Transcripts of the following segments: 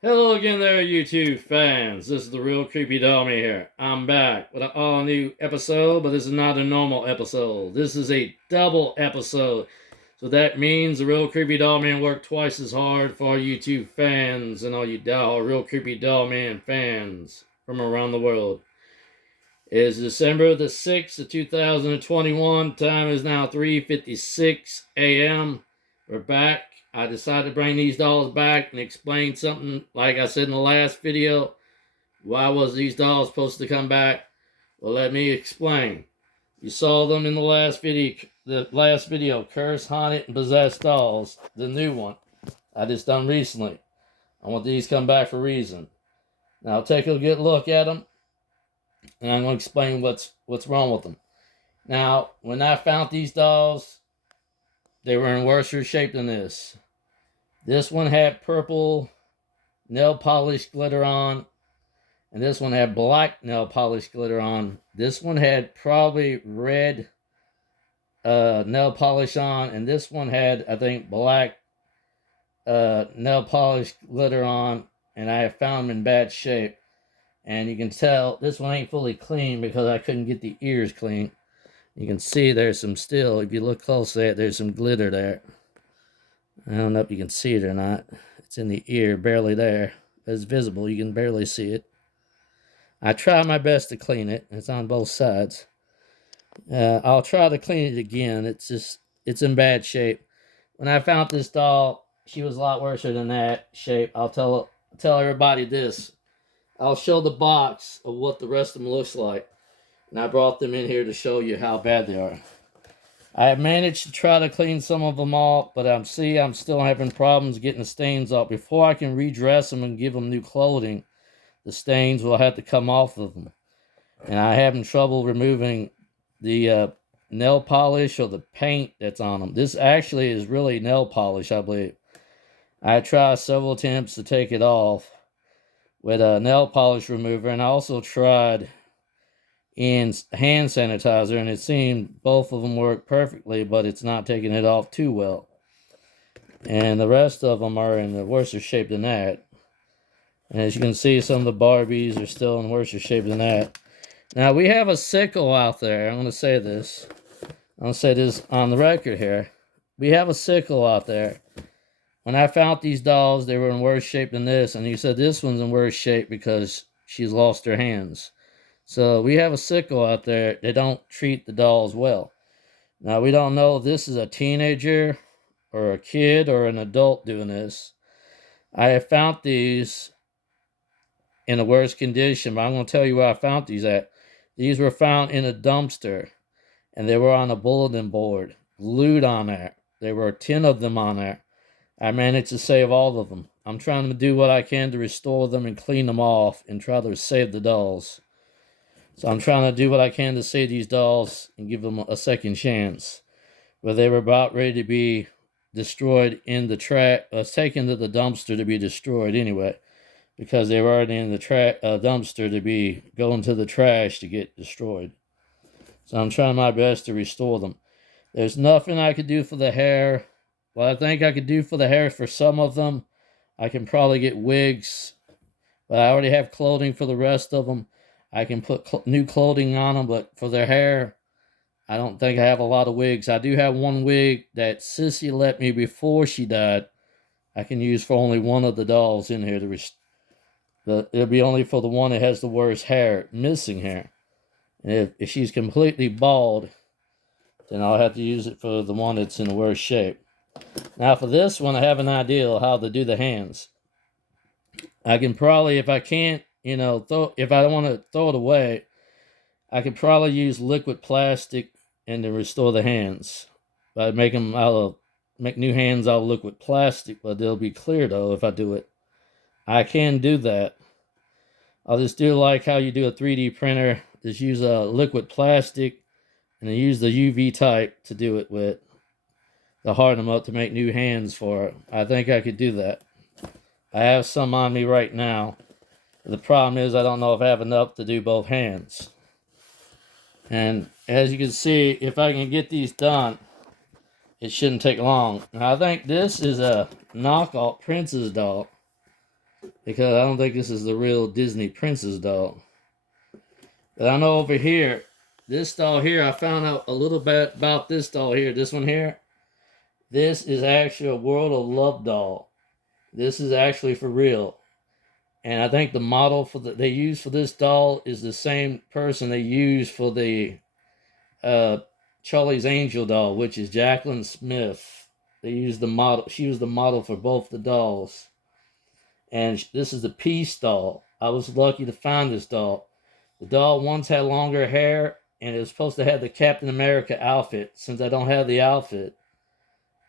Hello again there, YouTube fans. This is the Real Creepy Dummy here. I'm back with an all-new episode, but this is not a normal episode. This is a double episode. So that means the Real Creepy Doll Man worked twice as hard for all YouTube fans and all you Real Creepy Doll Man fans from around the world. It is December the 6th of 2021. Time is now 3:56 a.m. We're back. I decided to bring these dolls back and explain something. Like I said in the last video, why was these dolls supposed to come back? Well, let me explain. You saw them in the last video, Cursed, Haunted, and Possessed Dolls, the new one I just done recently. I want these to come back for a reason. Now take a good look at them, and I'm going to explain what's wrong with them. Now, when I found these dolls, they were in worse shape than this. This one had purple nail polish glitter on, and this one had black nail polish glitter on. This one had probably red nail polish on, and this one had, I think, black nail polish glitter on, and I found them in bad shape. And you can tell this one ain't fully clean because I couldn't get the ears clean. You can see there's some still, if you look closely at it, there's some glitter there. I don't know if you can see it or not. It's in the ear, barely there. It's visible, you can barely see it. I try my best to clean it. It's on both sides. I'll try to clean it again. It's in bad shape. When I found this doll, she was a lot worse than that shape. I'll tell everybody this. I'll show the box of what the rest of them looks like. And I brought them in here to show you how bad they are. I have managed to try to clean some of them off, but I'm still having problems getting the stains off. Before I can redress them and give them new clothing, the stains will have to come off of them. And I'm having trouble removing the nail polish or the paint that's on them. This actually is really nail polish, I believe. I tried several attempts to take it off with a nail polish remover, and I also tried in hand sanitizer, and it seemed both of them work perfectly, but it's not taking it off too well. And the rest of them are in a worse shape than that. And as you can see, some of the Barbies are still in worse shape than that. Now, we have a sickle out there. I'm going to say this. I'm going to say this on the record here. We have a sickle out there. When I found these dolls, they were in worse shape than this. And you said this one's in worse shape because she's lost her hands. So we have a sickle out there. They don't treat the dolls well. Now, we don't know if this is a teenager or a kid or an adult doing this. I have found these in a worse condition, but I'm going to tell you where I found these at. These were found in a dumpster, and they were on a bulletin board, glued on there. There were 10 of them on there. I managed to save all of them. I'm trying to do what I can to restore them and clean them off and try to save the dolls. So I'm trying to do what I can to save these dolls and give them a second chance. But they were about ready to be destroyed in the trash, taken to the dumpster to be destroyed anyway, because they were already in the dumpster to be going to the trash to get destroyed. So I'm trying my best to restore them. There's nothing I could do for the hair. What I think I could do for the hair for some of them, I can probably get wigs, but I already have clothing for the rest of them. I can put new clothing on them, but for their hair, I don't think I have a lot of wigs. I do have one wig that Sissy left me before she died. I can use for only one of the dolls in here. It'll be only for the one that has the worst hair, missing hair. And if she's completely bald, then I'll have to use it for the one that's in the worst shape. Now for this one, I have an idea of how to do the hands. I can probably, if I can't, if I don't want to throw it away, I could probably use liquid plastic and to restore the hands. I'd make new hands out of liquid plastic, but they'll be clear though if I do it. I can do that. I'll just do like how you do a 3D printer. Just use a liquid plastic and then use the UV type to do it with. To harden them up to make new hands for it. I think I could do that. I have some on me right now. The problem is I don't know if I have enough to do both hands. And as you can see, if I can get these done, it shouldn't take long. Now, I think this is a knockoff Princess doll. because I don't think this is the real Disney princess doll. But I know over here, this doll here, I found out a little bit about this doll here. This one here, this is actually a World of Love doll. This is actually for real. And I think the model they use for this doll is the same person they use for the uh, Charlie's Angel doll, which is Jacqueline Smith. They used the model. She was the model for both the dolls. And this is the Peace doll. I was lucky to find this doll. The doll once had longer hair, and it was supposed to have the Captain America outfit. Since I don't have the outfit,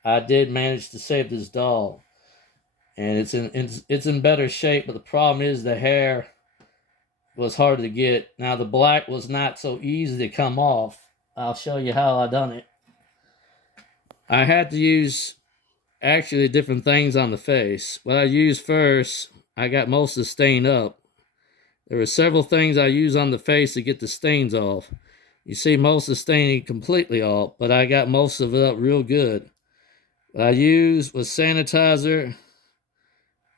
I did manage to save this doll, and it's in better shape. But the problem is the hair was hard to get. Now the black was not so easy to come off. I'll show you how I done it. I had to use actually different things on the face. What I used first, I got most of the stain up. There were several things I used on the face to get the stains off. You see most of the staining completely off, but I got most of it up real good. What I used was sanitizer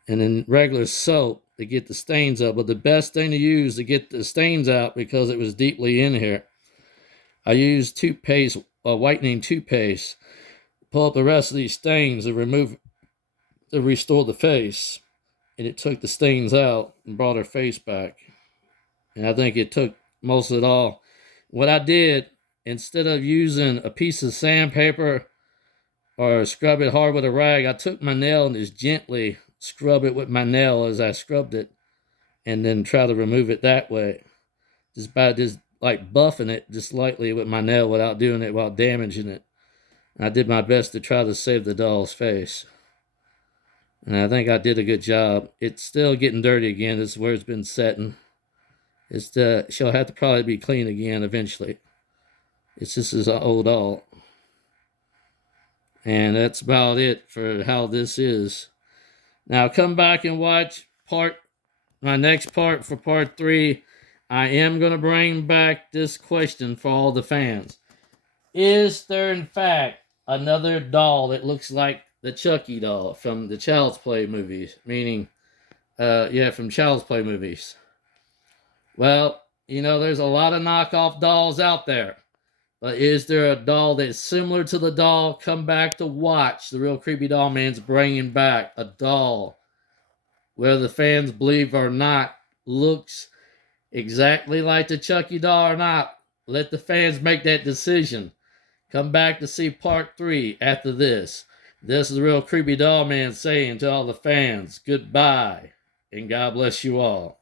and then regular soap to get the stains up. But the best thing to use to get the stains out, because it was deeply in here, I used toothpaste, whitening toothpaste. Pull up the rest of these stains and restore the face. And it took the stains out and brought her face back. And I think it took most of it all. What I did, instead of using a piece of sandpaper or scrub it hard with a rag, I took my nail and just gently scrub it with my nail as I scrubbed it, and then try to remove it that way. Just by just like buffing it just lightly with my nail without doing it while damaging it. I did my best to try to save the doll's face. And I think I did a good job. It's still getting dirty again. This is where it's been setting. She'll have to probably be clean again eventually. It's just an old doll. And that's about it for how this is. Now come back and watch my next part for part 3. I am going to bring back this question for all the fans. Is there in fact another doll that looks like the Chucky doll from the Child's Play movies? Meaning, from Child's Play movies. Well, there's a lot of knockoff dolls out there. But is there a doll that's similar to the doll? Come back to watch. The Real Creepy Doll Man's bringing back a doll, whether the fans believe or not, looks exactly like the Chucky doll or not. Let the fans make that decision. Come back to see part 3 after this. This is the Real Creepy Doll Man saying to all the fans, goodbye, and God bless you all.